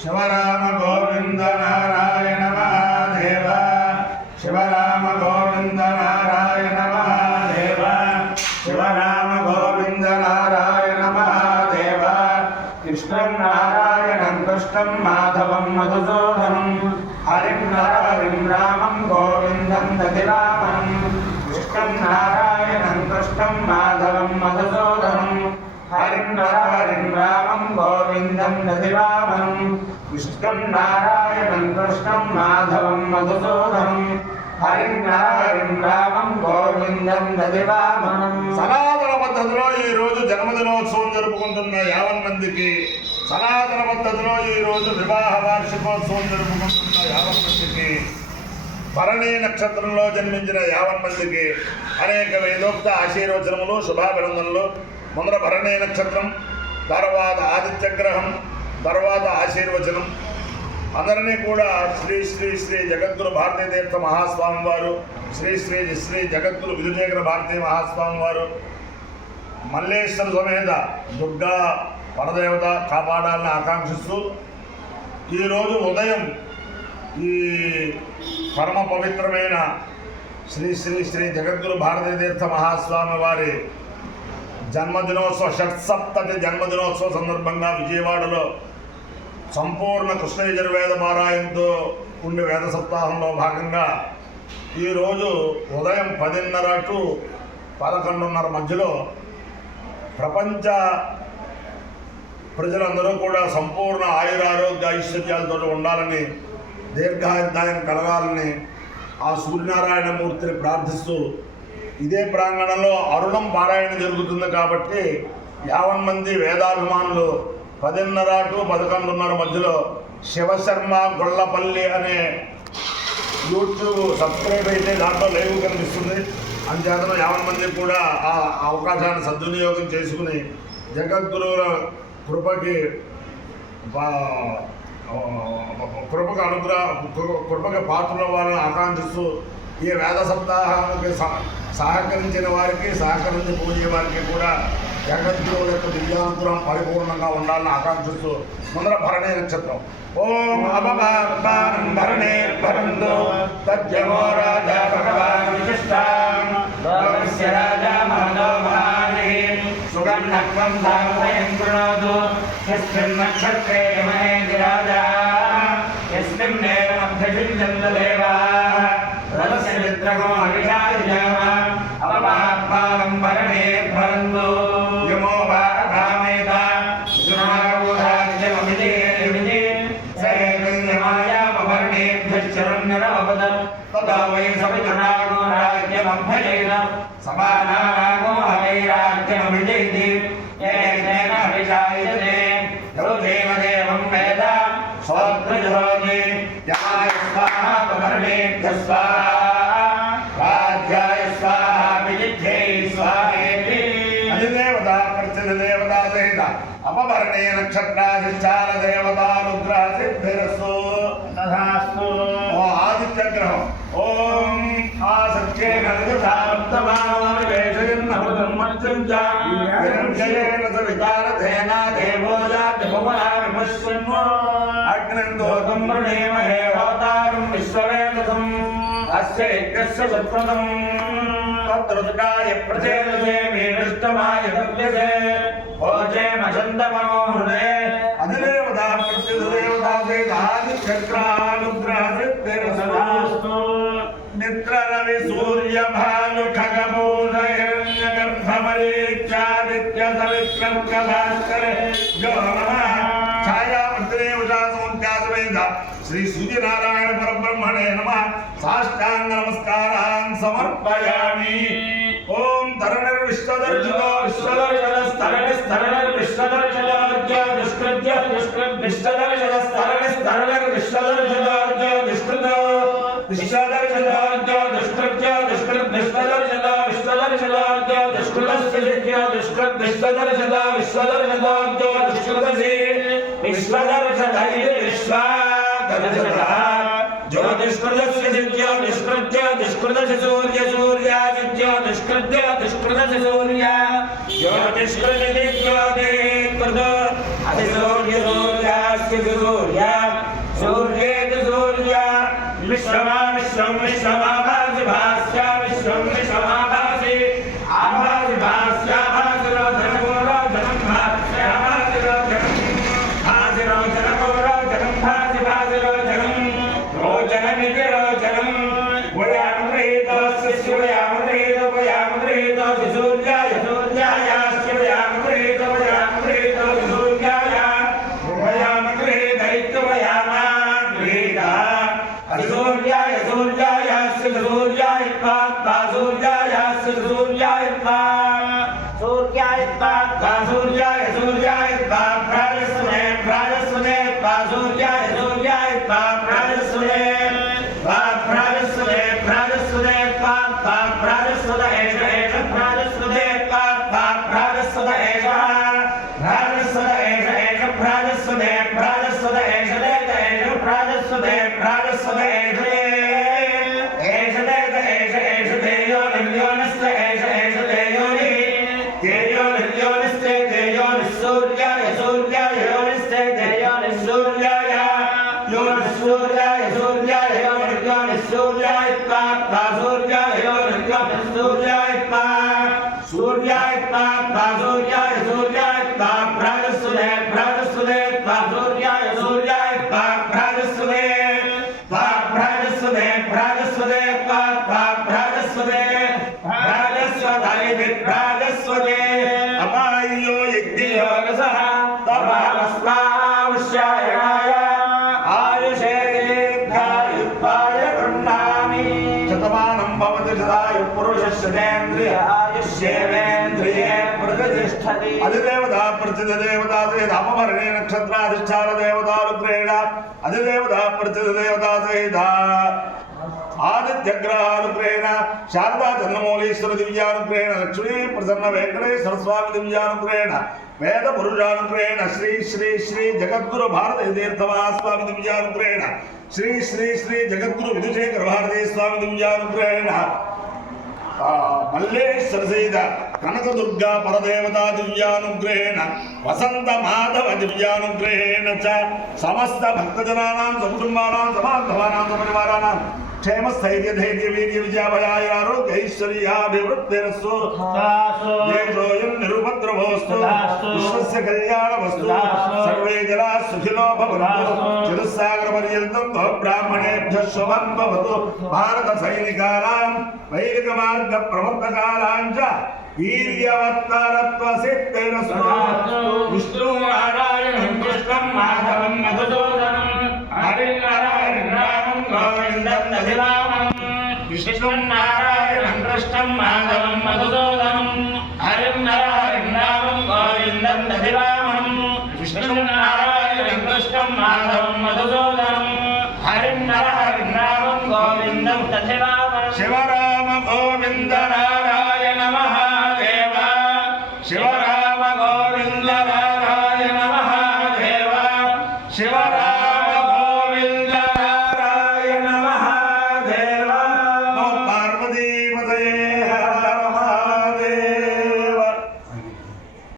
శివరామ గోవింద నారాయణ మహాదేవ శివరామ గోవింద నారాయణ మహాదేవ శివరామ గోవింద నారాయణ మహాదేవ కృష్ణం నారాయణం కృష్ణం మాధవం మధుసూదనం హరిం హరిం రామం గోవిందం దధిరామం కృష్ణం నారాయణం కృష్ణం మాధవం మధుసూదనం హరిం హరిం రామం గోవిందం దధిరామం కృష్ణం నారాయణం కృష్ణం మాధవం మధుసూదనం హరిం హరిం రామం గోవిందం దధిరామం. సనాతన పద్ధతిలో ఈ రోజు జన్మదినోత్సవం జరుపుకుంటున్న 50 మందికి, సనాతన పద్ధతిలో ఈ రోజు వివాహ వార్షికోత్సవం జరుపుకుంటున్న 50 మందికి, భరణీ నక్షత్రంలో జన్మించిన 50 మందికి అనేక వేదోక్త ఆశీర్వచనములు శుభాభినందనలు. ముందర భరణీ నక్షత్రం, తర్వాత ఆదిత్యగ్రహం, తర్వాత ఆశీర్వచనం. అందరినీ కూడా శ్రీ శ్రీ శ్రీ జగద్గురు భారతీతీర్థ మహాస్వామి వారు, శ్రీ శ్రీ శ్రీ జగద్గురు విధుశేఖర భారతీ మహాస్వామి వారు, మల్లేశ్వర సమేత దుర్గా పరదేవత కాపాడాలని ఆకాంక్షిస్తూ ఈరోజు ఉదయం ఈ పరమ పవిత్రమైన శ్రీ శ్రీ శ్రీ జగద్గురు భారతీతీర్థ మహాస్వామి వారి జన్మదినోత్సవ షట్సప్తతి జన్మదినోత్సవ సందర్భంగా విజయవాడలో సంపూర్ణ కృష్ణ యజుర్వేద పారాయణంతో ఉండే వేద సప్తాహంలో భాగంగా ఈరోజు ఉదయం 10:30 టు 11:30 మధ్యలో ప్రపంచ ప్రజలందరూ కూడా సంపూర్ణ ఆయురారోగ్య ఐశ్వర్యాలతో ఉండాలని, దీర్ఘాయుర్దాయం కలగాలని ఆ సూర్యనారాయణమూర్తిని ప్రార్థిస్తూ ఇదే ప్రాంగణంలో అరుణం పారాయణ జరుగుతుంది కాబట్టి 50 మంది వేదాభిమానులు 10:30 టు 11:30 మధ్యలో శివశర్మ గొల్లపల్లి అనే యూట్యూబ్ సబ్స్క్రైబ్ అయితే దాంట్లో లైవ్ కనిపిస్తుంది. అంచేతను 50 మంది కూడా ఆ అవకాశాన్ని సద్వినియోగం చేసుకుని జగద్గురువుల కృపకి కృపకి పాత్రల వారిని ఆకాంక్షిస్తూ ఈ వేద సప్తాహానికి సహకరించిన వారికి, సహకరించి పూజే వారికి కూడా జగద్గురువుల యొక్క దివ్యానుగ్రహం పరిపూర్ణంగా ఉండాలని ఆకాంక్షిస్తూ ముందర భరణీ నక్షత్రం. ఓం అపవాక్పానం భరణేర్భరంతో తజ్జమో రాజా భగవాన్ విశిష్టాం లోకస్య రాజా మహదో మహాని సుగంధత్వం ధామయం కృణోతు యస్మిన్ నక్షత్రే మహేంద్ర రాజా యస్మిన్ నేరమభ్యజించంత దేవాః రథస్య మిత్రమో అవిషాదిజామ అపవాక్పానం భరణేర్భరంతో యమో వారధామేత విద్రుమాగోధాజ్యమభిజేమిజే సైర్యమాయామభరణేభ్యశ్చరణ్యరవపదం తదా వై సవితురాగోరాజ్యమభ్యజేన సమానారాగో హవైరాజ్యమభిజేతి ఏతేన హవిషాయతే యో దేవదేవం వేద సోత్రజోతి యమాయ స్వాహా భరణేభ్య స్వాహా రాజ్యాయ స్వాహా విజిధ్యై స్వాహేతి. అధిదేవత ప్రత్యధిదేవతా సహిత అపభరణే నక్షత్రాధిష్టాన దేవతా రుద్ర సిద్ధిరస్సు తథాస్తు. ఓ ఆదిత్యగ్రహం. ఓం ఆ సత్యే నరజసాప్తమానవేషయన్నమృతమర్చం చ విరంజయేన సవితారథేన దేవో జాతి భువనామిమశ్వన్వో అగ్నిం దోతం వృణేమహే హోతారం విశ్వవేదసం అస్య యజ్ఞస్య సత్వతం తద్రుతకాయ ప్రచేదసే మేనిష్టమాయ తప్యసే ఓచే మచందమనో హృదయే. అధిదేవతా ప్రత్యధిదేవతా సహితాదిత్యగ్రహానుగ్రహసిద్ధిరసదాస్తు. నిత్ర రవి సూర్య భాను ఖగభూత హిరణ్య గర్భమరీక్షాదిత్య సవిక్రమ భాస్కరే జో నమః. ఛాయావర్తదేవతా సముఖ్యాసమేధ శ్రీ సూర్యనారాయణ పరబ్రహ్మణే నమః. సాష్టాంగ నమస్కారాన్ సమర్పయామి. ఓం తరణర్విశ్వదర్శితో విశ్వదర్శితో దుష్కృత్య విశ్వదర్శితో దుష్కృతో విశ్వదర్శితో దుష్కృత్య విశ్వదర్శితో దుష్కృతస్య విశ్వదర్శితో దుష్కృతసి విశ్వదర్శిత ज्योतिष्कृतस्य दिव्यो निष्कृत्य दुष्कृतस्य सूर्य सूर्यादित्यो दुष्कृत्य दुष्कृतस्य सूर्य ज्योतिष्कृत दिव्यो दिक्कृत अधिसूर्य सूर्यास्य सूर्या सूर्येति सूर्या विश्वमा विश्वं विश्वमाभासि भास्या विश्वं विश्वमाभासि आभासि भास्या भासिरोधनकोरोधनं भास्याभासिरोधनं भासिरोधनकोरोधनं भासि भासिरोधनं रोचनमिति रोचनं वयामृहीतस्य वयामृहीतस्य सूर्याय सूर्यायास्य वयामृहीतो सूर्याय वयामृहीतैत्य वयामृहीता सूर्याय सूर्यायास्य सूर्याय पात्ता सूर्यायास्य सूर्याय सूर्याय पात्ता सूर्याय सूर्याय प्राजस्वने प्राजस्वने पा सूर्याय सूर्याय प्राजस्वने प्राजस्वने प्राजस्वने पात्ता प्राजस्वने एष प्राजस्वने पात्ता प्राजस्वने एष प्राजस्वने एष प्राजस्वने प्राजस्वने एष प्राजस्वने प्राजस्वने एष देयो निर्योनिस्य एष देयोनि देयो निर्योनिस्य देयोनि सूर्याय सूर्याय योनिस्य देयोनि सूर्याय योनि सूर्याय सूर्याय योनि सूर्याय पात्ता सूर्याय योनि सूर्याय पा सूर्याय पात्ता सूर्याय सूर्याय पा प्राजस्वने प्राजस्वने पा सूर्याय सूर्याय पा प्राजस्वने प्राजस्वने प्राजस्वने पात्ता प्राजस्वने प्राजस्वने प्राजस्वने अपायो यज्ञयो रसः तपस्वावश्यायणाय आयुषे दीर्घायुत्वाय गृह्णामि शतमानं भवति शतायुः पुरुषस्येन्द्रिय आयुष्येवेन्द्रिये प्रतिष्ठति अधिदेवता प्रचिदेवता सहित अपवर्णे नक्षत्राधिष्ठान देवता रुद्रेण अधिदेवता प्रचिदेवता सहित आदित्यग्रहानुग्रहेण शारदा चन्द्रमौलीश्वर दिव्यानुग्रहेण लक्ष्मी प्रसन्न वेंकटेश्वर स्वामी दिव्यानुग्रहेण वेद पुरुषानुग्रहेण श्री श्री श्री जगद्गुरु भारती तीर्थवास्वामी दिव्यानुग्रहेण श्री श्री श्री जगद्गुरु विधुशेखर भारती स्वामी दिव्यानुग्रहेण मल्लेश्वर सहित कनकदुर्गा परदेवता दिव्यानुग्रहेण वसंत माधव दिव्यानुग्रहेण च समस्त भक्तजनानां सकुटुंबानां समान्तवानां सपरिवाराणां क्षेम स्थैर्य धैर्य वीर्य विजयाभयाय आरोग्य ऐश्वर्याभिवृद्धिरस्तु येषोऽयं निरुपद्रवोऽस्तु विश्वस्य कल्याणमस्तु सर्वे जनाः सुखिनो भवन्तु चतुस्सागरपर्यन्तं ब्राह्मणेभ्यः शुभं भवतु भारतसैनिकानां वैदिकमार्गप्रवर्तकानां च वीर्यवत्तरत्वसिद्धिरस्तु विष्णुनारायणं कृष्णं माधवं मधुसूदनं हरिनारायणं रामं गोविन्दं दधिरामं विष्णुनारायणं कृष्णं माधवं मधुसूदनं हरिनारायणं रामं गोविन्दं दधिरामं विष्णुनारायणं कृष्णं माधवं मधुसूदनं हरिनारायणं रामं गोविन्दं दधिरामं शिवराम गोविन्द नारायण महादेव शिवराम गोविन्द नारायण महादेव शिवराम